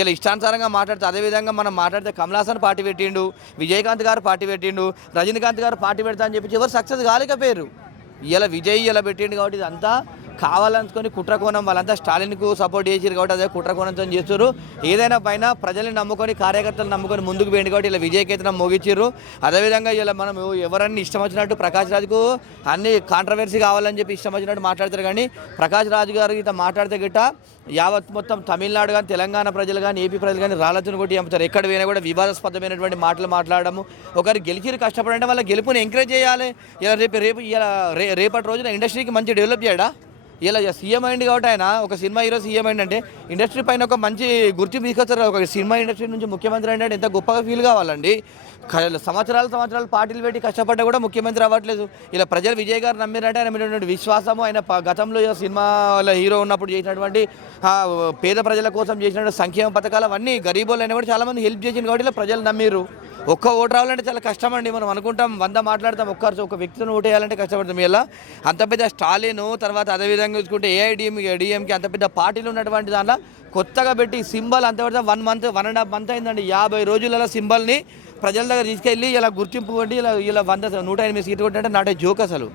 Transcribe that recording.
ఇలా ఇష్టానుసారంగా మాట్లాడితే అదేవిధంగా మనం మాట్లాడితే కమల్ హాసన్ పార్టీ పెట్టిండు, విజయకాంత్ గారు పార్టీ పెట్టిండు, రజనీకాంత్ గారు పార్టీ పెడతా అని చెప్పి ఎవరు సక్సెస్ కాలేకపోయారు. ఇలా విజయ్ ఇలా పెట్టిండు కాబట్టి ఇదంతా కావాలనుకొని కుట్రకోణం, వాళ్ళంతా స్టాలిన్కు సపోర్ట్ చేసారు కాబట్టి అదే కుట్రకోణంతో చేస్తారు. ఏదైనా పైన ప్రజల్ని నమ్ముకొని కార్యకర్తలు నమ్ముకొని ముందుకు పోయింది కాబట్టి ఇలా విజయకేతనం మోగించారు. అదేవిధంగా ఇలా మనం ఎవరన్నీ ఇష్టం వచ్చినట్టు ప్రకాష్ రాజుకు అన్ని కాంట్రవర్సీ కావాలని చెప్పి ఇష్టం వచ్చినట్టు మాట్లాడతారు. కానీ ప్రకాష్ రాజు గారు ఇట్లా మాట్లాడితే గిట్ట యావత్ మొత్తం తమిళనాడు కానీ తెలంగాణ ప్రజలు కానీ ఏపీ ప్రజలు కానీ రాళ్ళతో కొట్టి చంపుతారు. ఎక్కడ పోయినా కూడా వివాదాస్పదమైనటువంటి మాటలు మాట్లాడము. ఒకరు గెలిచిరు కష్టపడంటే వాళ్ళ గెలుపుని ఎంకరేజ్ చేయాలి. ఇలా రేపటి రోజున ఇండస్ట్రీకి మంచి డెవలప్ చేయడా. ఇలా సీఎం అయింది కాబట్టి ఆయన ఒక సినిమా హీరో సీఎం అయిందంటే ఇండస్ట్రీ పైన ఒక మంచి గుర్తింపు తీసుకొస్తారు. ఒక సినిమా ఇండస్ట్రీ నుంచి ముఖ్యమంత్రి అంటే ఎంత గొప్పగా ఫీల్ కావాలండి. సంవత్సరాలు పార్టీలు పెట్టి కష్టపడ్డా కూడా ముఖ్యమంత్రి అవ్వట్లేదు. ఇలా ప్రజలు విజయ్ గారు నమ్మినట్టే ఆయన మీద విశ్వాసము, ఆయన గతంలో సినిమాలో హీరో ఉన్నప్పుడు చేసినటువంటి పేద ప్రజల కోసం చేసినటువంటి సంక్షేమ పథకాలు అవన్నీ గరీబోళ్ళు అయినా కూడా చాలామంది హెల్ప్ చేసింది కాబట్టి ఇలా ప్రజలు నమ్మిరు. ఒక్క ఓటు రావాలంటే చాలా కష్టం అండి. మనం అనుకుంటాం 100 మాట్లాడతాం, ఒక వ్యక్తిని ఓటు వేయాలంటే కష్టపడతాం. ఇలా అంత పెద్ద స్టాలిన్ తర్వాత అదేవిధంగా చూసుకుంటే ఏఐడిఎంకి అంత పెద్ద పార్టీలు ఉన్నటువంటి దాంట్లో కొత్తగా పెట్టి సింబల్ అంత పెడితే 1.5 మంత్ అయిందండి. 50 రోజులలో సింబల్ని ప్రజల దగ్గర తీసుకెళ్ళి ఇలా గుర్తింపు కొట్టి ఇలా 108 సీట్లు కొట్టినట్టే నాటే జోక్ అసలు.